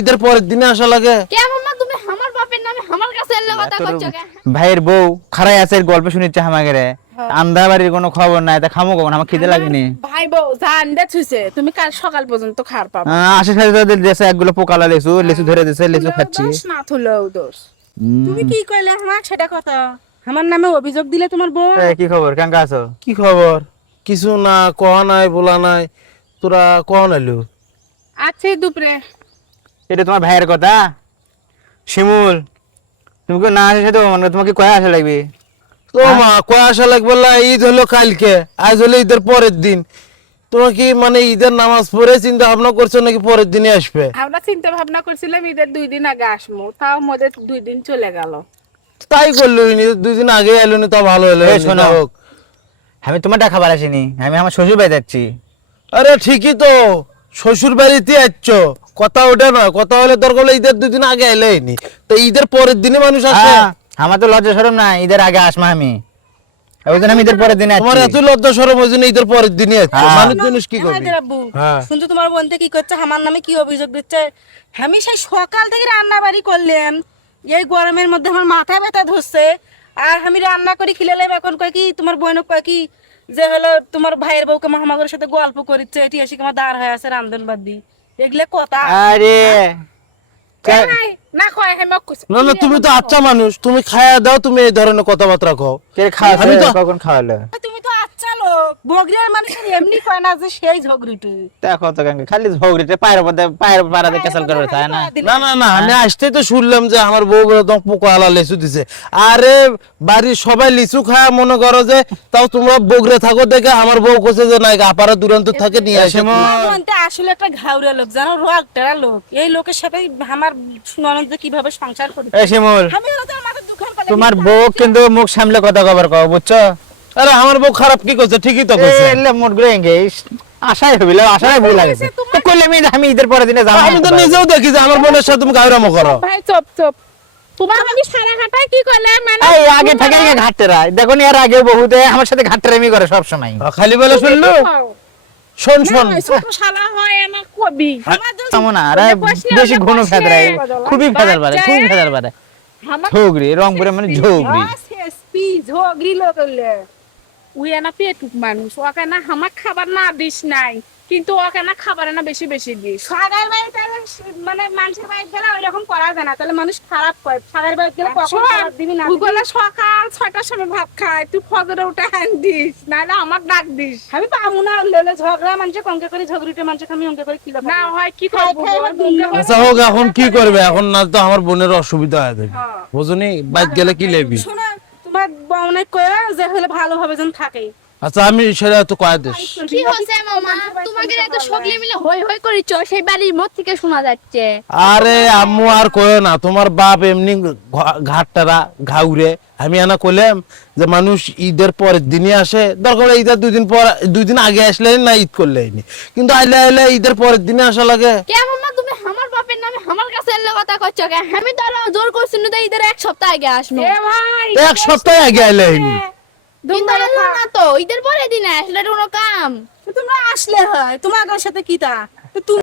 ঈদের পরের দিনে আসা লাগে। কেমন না তুমি আমার বাপের নামে আমার কাছে এলে কথা কইছো কেন? ভাইয়ের বউ খারাই আছে গল্প শুনিচ্ছে আমাকে আন্দা বাড়ির কোনো খবর নাই তা খামো কখন আমার খিদে লাগেনি। ভাই বউ জান দেখছে তুমি কাল সকাল পর্যন্ত খার পাবা। আশে সাথে তোদের দেশে একগুলো পোকালা লেচু ধরে দিছে লেচু খাচ্ছি। দোষ না থুলেও দোষ। তুমি কি কইলে আমার সেটা কথা আমার নামে অভিযোগ দিলে তোমার বউ। কি খবর কেঙ্কা আছো? কি খবর? কিছু না, কহা নাই বলা নাই, তোরা কখন এলো? আচ্ছা দুপুরে এটা তোমার ভাইয়ের কথা? শিমুল তুমি কি না আসে তো মানে তোমাকে কয়ে আসা লাগবে? তো মা কয় আসা লাগবে? ঈদ হলো কালকে, আজ হলো ঈদের পরের দিন। তোমার কি মানে ঈদের নামাজ পড়ে চিন্তা ভাবনা করছো নাকি পরের দিনে আসবে? আমরা চিন্তা ভাবনা করছিলাম ঈদের 2 দিন আগে আসবো, তাও মধ্যে 2 দিন চলে গেল। তাই করলো, 2 দিন আগে এলো না, তা ভালো হলো। এই শোনো, আমি তোমারটা খাবার আসিনি, আমি আমার শ্বশুর বাড়ি যাচ্ছি। আরে ঠিকই তো, শ্বশুর বাড়িতে আসছ, কথা ওটা নয়। কথা হলে দরকার হলে ঈদের 2 দিন আগে এলেনি, তো ঈদের পরের দিনে মানুষ আসে। আমার তো লজ্জা শরম না, ঈদের আগে আসমা আমি, ওই জন্য আমি ঈদের পরের দিনে তোমার এত লজ্জা শরম ওই জন্য ঈদের পরের দিনে আসছে। মানুষ জিনিস কি করবে? হ্যাঁ শুনছো তোমার বোনতে কি করছে, আমার নামে কি অভিযোগ দিচ্ছে। আমি সেই সকাল থেকে রান্না বাড়ি করলাম, এই গরমের মধ্যে আমার মাথা ব্যথা ধরছে, আর আমি রান্না করে খিলালাম। এখন কয় কি তোমার বোন কয় কি যে হলো তোমার ভাইয়ের বউকে মামাগরের সাথে গল্প করিচ্ছে, এটি এসে আমার দাঁড় হয়ে আছে রান্ধন বাদ দি। এগুলো কথা? আরে না কয় আমি না না, তুমি তো আচ্ছা মানুষ, তুমি খায়া দাও, তুমি এই ধরনের কথাবার্তা কও। কে খাওয়া আমি তো কখন খাওয়ালে? তুমি তো আচ্ছা লোক, বগরিয়ার মানুষের এমনি কয় না যে সেই ঝগড়িটু। দেখো তো কেন খালি ঝগড়িতে পায়ের মধ্যে পায়ের পাড়াতে কেসাল করে তাই না? না না না, আমি আসতে তো শুনলাম যে আমার বউ একদম পোকা আলা লিচু দিছে। আরে বাড়ির সবাই লিচু খায় মনে করো যে, তাও তোমরা বগরে থাকো দেখে আমার বউ কোসে যে নাই আপারা দূরান্ত থাকে নিয়ে আসে। বোনটা আসলে একটা ঘাউরে লোক, জানো, রোগ টেরা লোক। এই লোকের সাথে আমার ননদ কিভাবে সংসার করি এই শিমুল, আমি হলো তো মাথা দুঃখের পালে। তোমার বউ কিন্তু মুখ সামলে কথা কবার কও, বুঝছো? আরে আমার বউ খারাপ কি করছে? ঠিকই তো করছে। এলে মোট গ্রেঙ্গে আশাই হইল, আশাই ভুল লাগছে তো কইলে আমি ঈদের পরের দিনে যাব। আমি তো নিজেও দেখি যে আমার বোনের সাথে তুমি গায়রামো করো। ভাই চুপ চুপ। তোমার আমি সারা ঘাটায় কি করলে মানে এই আগে থেকে ঘাটতেরা দেখো নি, এর আগে বহুতে আমার সাথে ঘাটতেরামি করে সব সময়। খালি বলে শুনলো, শোন শোন, ছোট শালা হয় না কবি। তেমন না, আরে বেশি ঘন ফেদরাই, খুবই ফেদার পারে, খুব ফেদার পারে। ঝগড়ি রংপুরে মানে ঝগড়ি। এসপি ঝগড়ি লোকলে উই না পেটুক মানুষ, ওকে না আমার খাবার না দিস নাই, কিন্তু ওকে না খাবারে না বেশি বেশি দিস। সাদার বাড়িতে মানে মানুষের বাড়িতে গেলে ওইরকম করা যায় না, তাহলে মানুষ খারাপ করে। সাদার বাড়িতে গেলে কখন খাবার দিবি না দিবি। ভূগোলে সকাল 6টার সময় ভাত খায়, তুই ফজরে উঠে হ্যান দিস, নাহলে আমার ডাক দিস। আমি পাবো না, লেলে ঝগড়া মানুষে কঙ্কে করে ঝগড়িতে মানুষকে আমি অঙ্কে করে খিলা না হয় কি করবো আচ্ছা হোক, এখন কি করবে? এখন না তো আমার বোনের অসুবিধা হয়ে যাবে, বুঝুনি? বাইক গেলে কি লেবি? শোনা, তোমার বউনে কয়ে যে হলে ভালোভাবে যেন থাকে। আচ্ছা আমি সেটা তো কয়ে দিস। কি হচ্ছে মামা? তোমাকে এত সকলে মিলে হই হই করিছো, সেই বাড়ির মোড় থেকে শোনা যাচ্ছে। আরে আম্মু আর কয় না, তোমার বাপ এমনি ঘাটটারা ঘাউরে। আমি আনা কইলাম যে মানুষ ঈদের পরের দিনই আসে, দরকার হলে ঈদের 2 দিন পর 2 দিন আগে আসলে না, ঈদ করলে কিন্তু আইলে আইলে ঈদের পরের দিনে আসা লাগে। কেমন না তুমি আমার বাপের নামে আমার কাছে এলে কথা কইছো কেন? আমি তো জোর করছি না ঈদের 1 সপ্তাহ আগে আসবো। এ ভাই তো 1 সপ্তাহ আগে আইলে কিন্তু আনলো না তো, ঈদের পরের দিনে আসলে কোনো কাম। তোমরা আসলে হয়, তোমার সাথে কি তা? তুমি